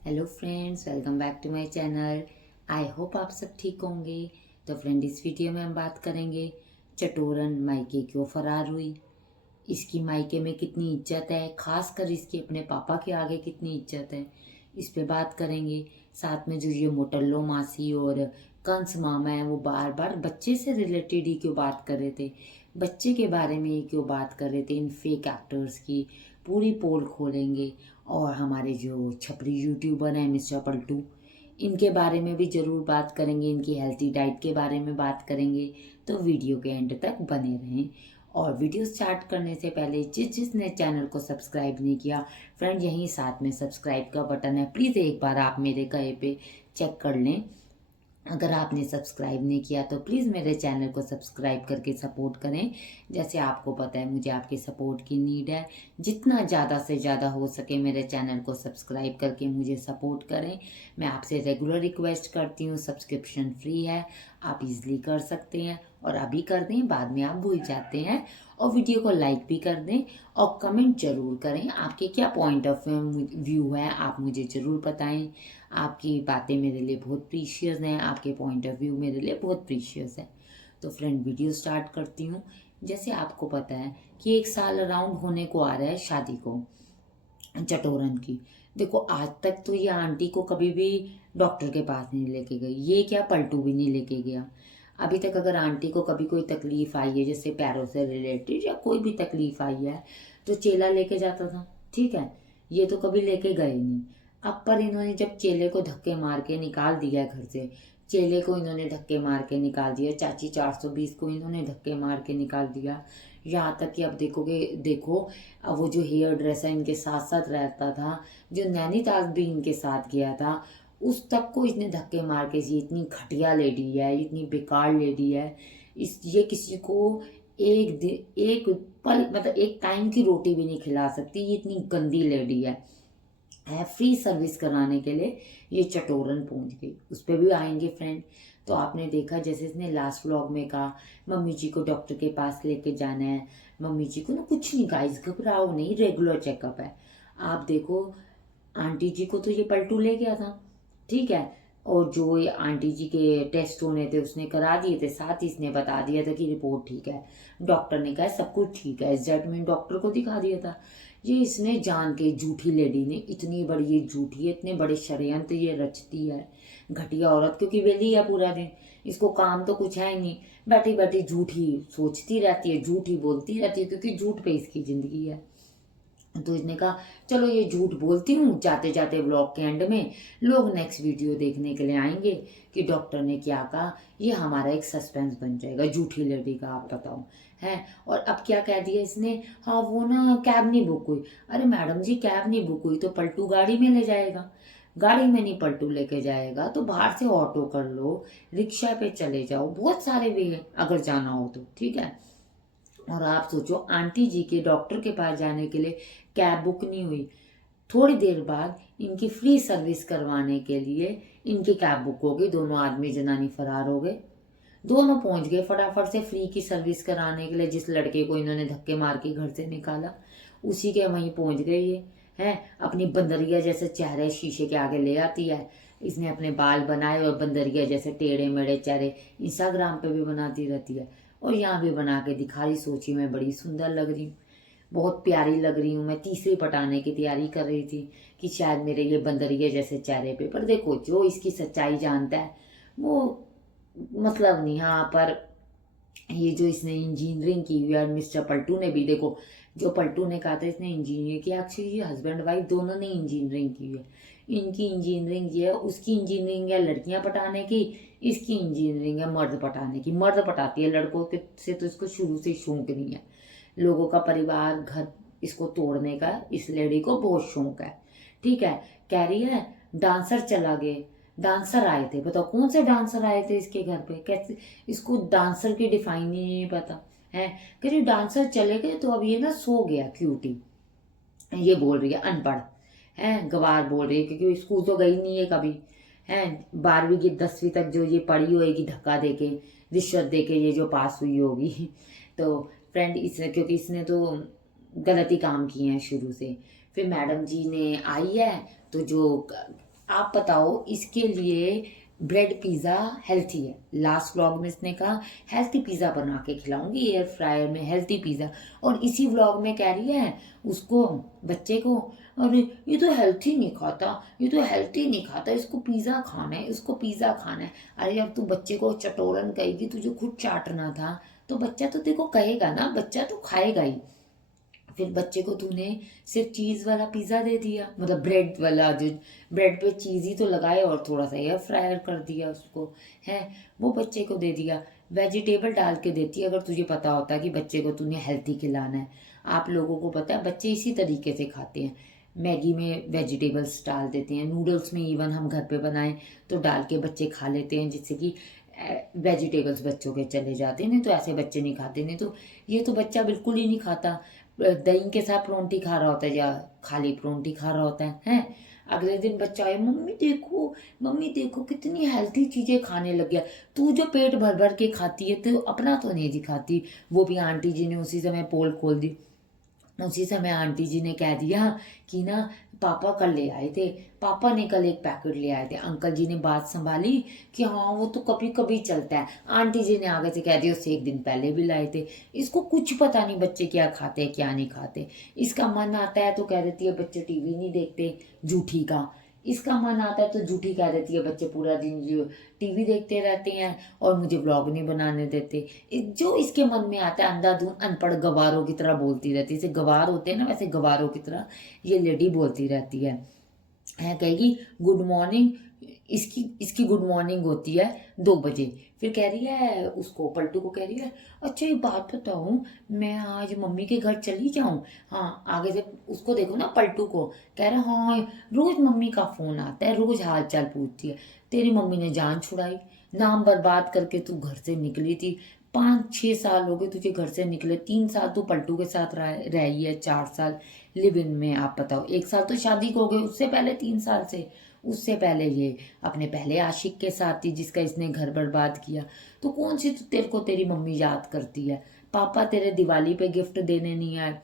Hello friends, welcome back to my channel. I hope आप सब ठीक होंगे। तो फ्रेंड, इस वीडियो में हम बात करेंगे चटोरन मायके क्यों फरार हुई, इसकी मायके में कितनी इज्जत है, खासकर इसकी अपने पापा के आगे कितनी इज्जत है, इस पे बात करेंगे। साथ में जो ये मोटल्लो मासी और कंस मामा है वो बार बार बच्चे से रिलेटेड ही क्यों बात कर रहे थे, बच्चे के बारे में ही क्यों बात कर रहे थे, इन फेक एक्टर्स की पूरी पोल खोलेंगे। और हमारे जो छपरी यूट्यूबर हैं मिस्टर पलटू, इनके बारे में भी ज़रूर बात करेंगे, इनकी हेल्थी डाइट के बारे में बात करेंगे। तो वीडियो के एंड तक बने रहें। और वीडियो स्टार्ट करने से पहले जिसने चैनल को सब्सक्राइब नहीं किया, फ्रेंड यहीं साथ में सब्सक्राइब का बटन है, प्लीज़ एक बार आप मेरे कहे पे चेक कर लें। अगर आपने सब्सक्राइब नहीं किया तो प्लीज़ मेरे चैनल को सब्सक्राइब करके सपोर्ट करें। जैसे आपको पता है मुझे आपके सपोर्ट की नीड है। जितना ज़्यादा से ज़्यादा हो सके मेरे चैनल को सब्सक्राइब करके मुझे सपोर्ट करें। मैं आपसे रेगुलर रिक्वेस्ट करती हूँ, सब्सक्रिप्शन फ्री है, आप इजीली कर सकते हैं। और अभी कर दें, बाद में आप भूल जाते हैं। और वीडियो को लाइक भी कर दें और कमेंट जरूर करें, आपके क्या पॉइंट ऑफ व्यू है आप मुझे ज़रूर बताएं। आपकी बातें मेरे लिए बहुत प्रीशियस हैं, आपके पॉइंट ऑफ व्यू मेरे लिए बहुत प्रीशियस है। तो फ्रेंड, वीडियो स्टार्ट करती हूँ। जैसे आपको पता है कि 1 साल अराउंड होने को आ रहा है शादी को चटोरन की। देखो, आज तक तो ये आंटी को कभी भी डॉक्टर के पास नहीं लेके गई, ये क्या पलटू भी नहीं लेके गया। अभी तक अगर आंटी को कभी कोई तकलीफ आई है, जैसे पैरों से रिलेटेड या कोई भी तकलीफ आई है, तो चेला लेके जाता था, ठीक है। ये तो कभी लेके गए नहीं। अब पर इन्होंने जब चेले को धक्के मार के निकाल दिया घर से, चेले को इन्होंने धक्के मार के निकाल दिया, चाची 420 को इन्होंने धक्के मार के निकाल दिया। यहाँ तक कि अब देखो, अब वो जो हेयर ड्रेसर इनके साथ साथ रहता था, जो नैनीताल भी इनके साथ गया था, उस तक को इसने धक्के मार के, ये इतनी घटिया लेडी है, इतनी बेकार लेडी है। ये किसी को एक दिन एक पल मतलब एक टाइम की रोटी भी नहीं खिला सकती, ये इतनी गंदी लेडी है फ्री सर्विस कराने के लिए ये चटोरन पहुंच गई। उस पर भी आएंगे फ्रेंड। तो आपने देखा जैसे इसने लास्ट व्लॉग में कहा मम्मी जी को डॉक्टर के पास लेके जाना है। मम्मी जी को ना कुछ नहीं, गाइस घबराओ नहीं, रेगुलर चेकअप है। आप देखो, आंटी जी को तो ये पलटू ले गया था, ठीक है। और जो ये आंटी जी के टेस्ट होने थे उसने करा दिए थे, साथ ही इसने बता दिया था कि रिपोर्ट ठीक है। डॉक्टर ने कहा सब कुछ ठीक है, रिजल्ट में डॉक्टर को दिखा दिया था। ये इसने जान के, झूठी लेडी ने, इतनी बड़ी ये झूठी है, इतने बड़े षड्यंत्र ये रचती है, घटिया औरत, क्योंकि वेली है पूरा दिन, इसको काम तो कुछ है ही नहीं, बैठी बैठी झूठी सोचती रहती है, झूठी बोलती रहती है, क्योंकि झूठ पे इसकी जिंदगी है। तो इसने कहा चलो ये झूठ बोलती हूँ, जाते जाते ब्लॉग के एंड में लोग नेक्स्ट वीडियो देखने के लिए आएंगे कि डॉक्टर ने क्या कहा, ये हमारा एक सस्पेंस बन जाएगा, झूठी लेडी का आप बताओ है। और अब क्या कह दिया इसने, हाँ वो ना कैब नहीं बुक हुई। अरे मैडम जी, कैब नहीं बुक हुई तो पलटू गाड़ी में ले जाएगा, गाड़ी में नहीं पलटू लेके जाएगा तो बाहर से ऑटो कर लो, रिक्शा पे चले जाओ, बहुत सारे वे हैं अगर जाना हो तो, ठीक है। और आप सोचो, आंटी जी के डॉक्टर के पास जाने के लिए कैब बुक नहीं हुई, थोड़ी देर बाद इनकी फ्री सर्विस करवाने के लिए इनकी कैब बुक हो गई, दोनों आदमी जनानी फरार हो गए। दोनों पहुंच गए फटाफट से फ्री की सर्विस कराने के लिए, जिस लड़के को इन्होंने धक्के मार के घर से निकाला उसी के वहीं पहुंच गए ये है। अपनी बंदरिया जैसे चेहरे शीशे के आगे ले आती है, इसने अपने बाल बनाए और बंदरिया जैसे टेढ़े मेढ़े चेहरे इंस्टाग्राम पे भी बनाती रहती है, और यहाँ भी बना के दिखा रही, सोची मैं बड़ी सुंदर लग रही हूँ, बहुत प्यारी लग रही हूँ। मैं तीसरी पटाने की तैयारी कर रही थी कि शायद मेरे ये बंदरिए जैसे चेहरे पे, पर देखो जो इसकी सच्चाई जानता है वो मतलब नहीं। हाँ, पर ये जो इसने इंजीनियरिंग की हुई है, और मिस्टर पलटू ने भी देखो, जो पलटू ने कहा था इसने इंजीनियर किया, एक्चुअली ये हस्बैंड वाइफ दोनों ने इंजीनियरिंग की है। इनकी इंजीनियरिंग ये है, उसकी इंजीनियरिंग है लड़कियां पटाने की, इसकी इंजीनियरिंग है मर्द पटाने की। मर्द पटाती है लड़कों के से, तो इसको शुरू से शौक नहीं है। लोगों का परिवार घर इसको तोड़ने का इस लेडी को बहुत शौक है, ठीक है। कह रही है डांसर चला गए, डांसर आए थे, बताओ कौन से डांसर आए थे इसके घर पे, कैसे इसको डांसर की डिफाइन ही नहीं पता है। कह रही डांसर चले गए तो अब ये ना सो गया क्यूटी, ये बोल रही है अनपढ़ है, गवार बोल रही है, क्योंकि स्कूल तो गई नहीं है कभी है। 12वीं की 10वीं तक जो ये पढ़ी होगी धक्का देके, रिश्वत देके ये जो पास हुई होगी तो फ्रेंड इस, क्योंकि इसने तो गलती काम किए हैं शुरू से। फिर मैडम जी ने आई है तो जो आप बताओ, इसके लिए ब्रेड पिज़्ज़ा हेल्थी है। लास्ट व्लॉग में इसने कहा हेल्थी पिज़्ज़ा बना के खिलाऊंगी एयर फ्रायर में, हेल्थी पिज़्ज़ा। और इसी व्लॉग में कह रही है उसको, बच्चे को, अरे ये तो हेल्थी नहीं खाता, ये तो हेल्थी नहीं खाता, इसको पिज़्ज़ा खाना है, इसको पिज़्ज़ा खाना है। अरे अब तू बच्चे को चटोरन कहेगी, तुझे खुद चाटना था तो बच्चा तो देखो कहेगा ना, बच्चा तो खाएगा ही। फिर बच्चे को तूने सिर्फ चीज़ वाला पिज़्ज़ा दे दिया, मतलब ब्रेड वाला, जो ब्रेड पे चीज़ ही तो लगाए और थोड़ा सा एयर फ्रायर कर दिया उसको, है वो बच्चे को दे दिया। वेजिटेबल डाल के देती अगर तुझे पता होता कि बच्चे को तूने हेल्थी खिलाना है। आप लोगों को पता है बच्चे इसी तरीके से खाते हैं, मैगी में वेजिटेबल्स डाल देते हैं, नूडल्स में इवन हम घर पे बनाएं तो डाल के बच्चे खा लेते हैं, जिससे कि वेजिटेबल्स बच्चों के चले जाते हैं। नहीं तो ऐसे बच्चे नहीं खाते। नहीं तो ये तो बच्चा बिल्कुल ही नहीं खाता, दही के साथ परोंठी खा रहा होता है या खाली परोंठी खा रहा होता है। हैं, अगले दिन बच्चा आए, मम्मी देखो, मम्मी देखो कितनी हेल्थी चीजें खाने लग गया। तू जो पेट भर भर के खाती है तो अपना तो नहीं दिखाती। वो भी आंटी जी ने उसी समय पोल खोल दी। उसी समय आंटी जी ने कह दिया कि ना पापा कल ले आए थे, पापा ने कल एक पैकेट ले आए थे। अंकल जी ने बात संभाली कि हाँ वो तो कभी कभी चलता है। आंटी जी ने आगे से कह दिया उससे एक दिन पहले भी लाए थे। इसको कुछ पता नहीं बच्चे क्या खाते हैं क्या नहीं खाते। इसका मन आता है तो कह देती है बच्चे टीवी नहीं देखते, झूठी का। इसका मन आता है तो झूठी कह देती है बच्चे पूरा दिन जो टीवी देखते रहते हैं और मुझे ब्लॉग नहीं बनाने देते। जो इसके मन में आता है अंधाधुंध अनपढ़ गवारों की तरह बोलती रहती है। जैसे गवार होते हैं ना, वैसे गवारों की तरह ये लेडी बोलती रहती है कहेगी गुड मॉर्निंग। इसकी इसकी गुड मॉर्निंग होती है 2 बजे। फिर कह रही है उसको, पलटू को कह रही है अच्छा एक बात बताऊं, मैं आज मम्मी के घर चली जाऊं। हाँ, आगे से उसको देखो ना, पलटू को, कह रहा हाँ रोज मम्मी का फोन आता है, रोज हाल चाल पूछती है। तेरी मम्मी ने जान छुड़ाई, नाम बर्बाद करके तू घर से निकली थी। 5-6 साल हो गए तुझे घर से निकले, 3 साल तू पलटू के साथ रही है, 4 साल लिव इन में। आप बताओ, 1 साल तो शादी को हो गए, उससे पहले 3 साल से, उससे पहले ये अपने पहले आशिक के साथ थी जिसका इसने घर बर्बाद किया। तो कौन सी तो तेरे को तेरी मम्मी याद करती है। पापा तेरे दिवाली पे गिफ्ट देने नहीं आए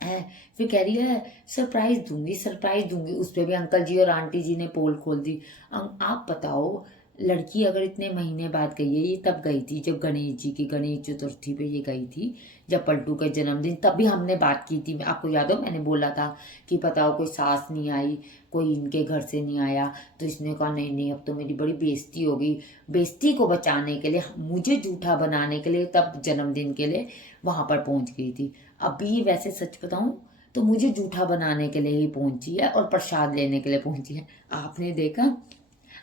है। फिर कह रही है सरप्राइज दूंगी, सरप्राइज दूंगी। उस पे भी अंकल जी और आंटी जी ने पोल खोल दी। आप बताओ, लड़की अगर इतने महीने बाद गई है, ये तब गई थी जब गणेश जी की गणेश चतुर्थी पे ये गई थी, जब पलटू का जन्मदिन, तब भी हमने बात की थी। आपको याद हो मैंने बोला था कि बताओ कोई सास नहीं आई, कोई इनके घर से नहीं आया। तो इसने कहा नहीं नहीं अब तो मेरी बड़ी बेइज्जती होगी। बेइज्जती को बचाने के लिए, मुझे झूठा बनाने के लिए तब जन्मदिन के लिए वहां पर पहुंच गई थी। अभी वैसे सच बताऊं तो मुझे झूठा बनाने के लिए ही पहुंची है और प्रसाद लेने के लिए पहुंची है। आपने देखा,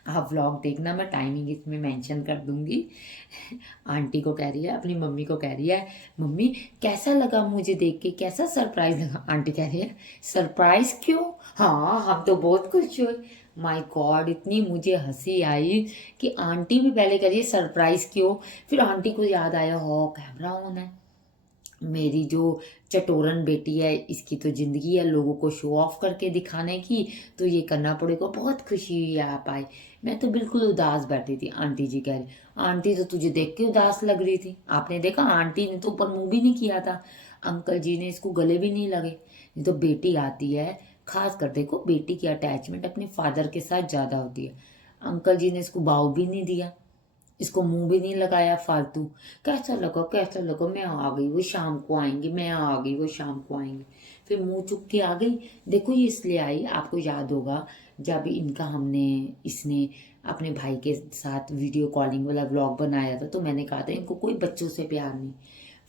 आप व्लॉग देखना, मैं टाइमिंग इसमें मेंशन कर दूंगी। आंटी को कह रही है, अपनी मम्मी को कह रही है मम्मी कैसा लगा मुझे देख के, कैसा सरप्राइज लगा। आंटी कह रही है सरप्राइज क्यों, हाँ हम तो बहुत खुश हुए। माय गॉड, इतनी मुझे हंसी आई कि आंटी भी पहले कह रही है सरप्राइज क्यों, फिर आंटी को याद आया हो कैमरा ऑन है। मेरी जो चटोरन बेटी है इसकी तो जिंदगी है लोगों को शो ऑफ करके दिखाने की, तो ये करना पड़ेगा। बहुत खुशी हुई आप आए। मैं तो बिल्कुल उदास बैठी थी। आंटी जी कह रही आंटी तो तुझे देख के उदास लग रही थी। आपने देखा आंटी ने तो ऊपर मुंह भी नहीं किया था, अंकल जी ने इसको गले भी नहीं लगे। नहीं तो बेटी आती है, खास कर देखो बेटी की अटैचमेंट अपने फादर के साथ ज्यादा होती है। अंकल जी ने इसको भाव भी नहीं दिया, इसको मुंह भी नहीं लगाया फालतू। कैसा लगा कैसा लगा, मैं आ गई वो शाम को आएंगे, मैं आ गई वो शाम को आएंगे। फिर मुंह चुक के आ गई। देखो ये इसलिए आई, आपको याद होगा जब इनका हमने, इसने अपने भाई के साथ वीडियो कॉलिंग वाला व्लॉग बनाया था तो मैंने कहा था इनको कोई बच्चों से प्यार नहीं।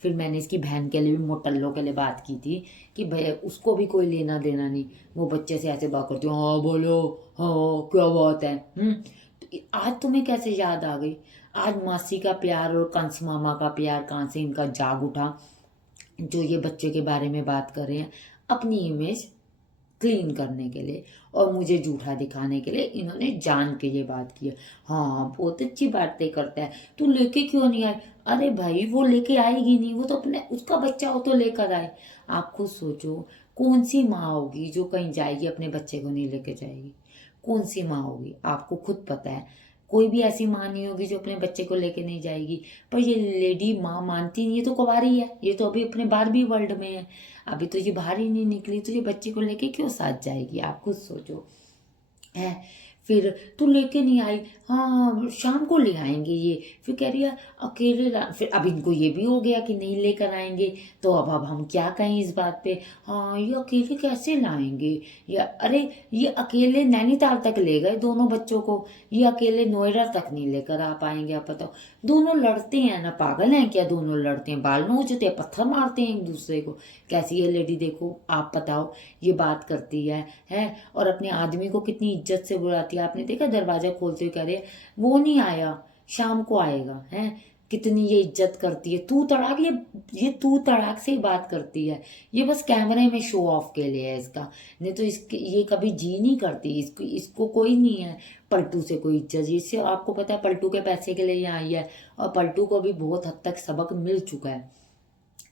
फिर मैंने इसकी बहन के लिए भी मोटल्लो के लिए बात की थी कि भैया उसको भी कोई लेना देना नहीं, वो बच्चे से ऐसे बात करती हाँ बोलो, हाँ क्या बात है। तो आज तुम्हें कैसे याद आ गई। आज मासी का प्यार और कंस मामा का प्यार कहाँ से इनका जाग उठा, जो ये बच्चे के बारे में बात कर रहे हैं अपनी इमेज क्लीन करने के लिए और मुझे झूठा दिखाने के लिए इन्होंने जान के ये बात की है। हाँ बहुत अच्छी बातें करता है, तू लेके क्यों नहीं आई। अरे भाई वो लेके आएगी नहीं, वो तो अपने उसका बच्चा हो तो लेकर आए। आप खुद सोचो कौन सी माँ होगी जो कहीं जाएगी अपने बच्चे को नहीं लेके जाएगी। कौन सी माँ होगी, आपको खुद पता है कोई भी ऐसी माँ नहीं होगी जो अपने बच्चे को लेके नहीं जाएगी। पर ये लेडी माँ मानती नहीं, ये तो कुंवारी है, ये तो अभी अपने बारहवीं वर्ल्ड में है, अभी तो ये बाहर ही नहीं निकली, तो ये बच्चे को लेके क्यों साथ जाएगी। आप खुद सोचो। है। फिर तू लेके नहीं आई, हाँ शाम को ले आएंगे ये। फिर कह रही है अकेले ला, फिर अब इनको ये भी हो गया कि नहीं लेकर आएंगे, तो अब हम क्या कहें इस बात पे। हाँ ये अकेले कैसे लाएंगे, या अरे ये अकेले नैनीताल तक ले गए दोनों बच्चों को, ये अकेले नोएडा तक नहीं लेकर आ पाएंगे। आप बताओ, दोनों लड़ते हैं ना, पागल हैं क्या, दोनों लड़ते हैं, बाल नोचते हैं, पत्थर मारते हैं एक दूसरे को। कैसी है लेडी देखो, आप बताओ, ये बात करती है। और अपने आदमी को कितनी इज्जत से बुलाती है। आपने देखा दरवाजा खोलते हुए कह रहे वो नहीं आया, शाम को आएगा, है कितनी ये इज्जत करती है। तू तड़ाक, ये तू तड़ाक से ही बात करती है। ये बस कैमरे में शो ऑफ के लिए है इसका, नहीं तो इसके ये कभी जी नहीं करती। इसको कोई नहीं है पलटू से कोई इज्जत। इससे आपको पता है पलटू के पैसे के लिए यहाँ आई है, और पलटू को भी बहुत हद तक सबक मिल चुका है।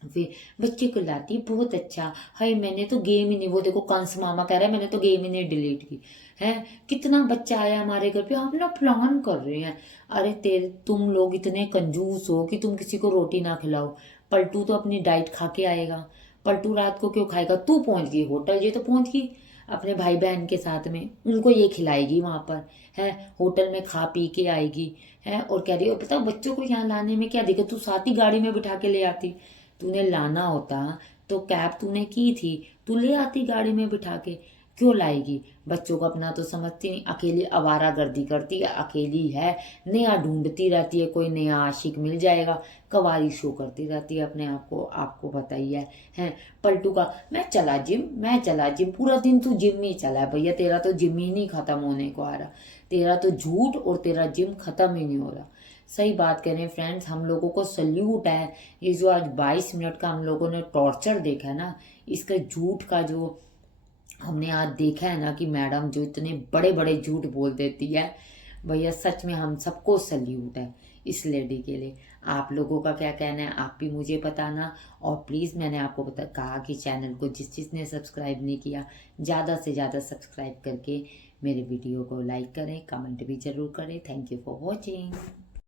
फिर बच्चे को लाती बहुत अच्छा है, मैंने तो गेम ही नहीं, वो देखो कंस मामा कह रहा है मैंने तो गेम ही नहीं डिलीट की है। कितना बच्चा आया हमारे घर पे, हम लोग प्लान कर रहे हैं। अरे तेरे तुम लोग इतने कंजूस हो कि तुम किसी को रोटी ना खिलाओ। पलटू तो अपनी डाइट खा के आएगा, पलटू रात को क्यों खाएगा। तू पहुंच गई होटल, ये तो पहुंच गई अपने भाई बहन के साथ में, उनको ये खिलाएगी वहां पर, है होटल में खा पी के आएगी, है। और कह रही हो बताओ बच्चों को यहाँ लाने में क्या दिक्कत, तू साथ ही गाड़ी में बिठा के ले आती। तूने लाना होता तो कैब तूने की थी, तू ले आती गाड़ी में बिठा के, क्यों लाएगी। बच्चों को अपना तो समझती नहीं, अकेली आवारागर्दी करती है, अकेली है, नया ढूंढती रहती है, कोई नया आशिक मिल जाएगा, कवारी शो करती रहती है अपने आप को, आपको बताइए है। पलटू का मैं चला जिम, पूरा दिन तू जिम में ही चला है भैया, तेरा तो जिम ही नहीं खत्म होने को आ रहा, तेरा तो झूठ और तेरा जिम खत्म ही नहीं हो रहा। सही बात कह रहे हैं फ्रेंड्स, हम लोगों को सल्यूट है। ये जो आज 22 मिनट का हम लोगों ने टॉर्चर देखा है ना, इसका झूठ का जो हमने आज देखा है ना कि मैडम जो इतने बड़े बड़े झूठ बोल देती है, भैया सच में हम सबको सल्यूट है इस लेडी के लिए। आप लोगों का क्या कहना है आप भी मुझे बताना। और प्लीज़ मैंने आपको कहा कि चैनल को जिसने सब्सक्राइब नहीं किया, ज़्यादा से ज़्यादा सब्सक्राइब करके मेरे वीडियो को लाइक करें, कमेंट भी ज़रूर करें। Thank you for watching.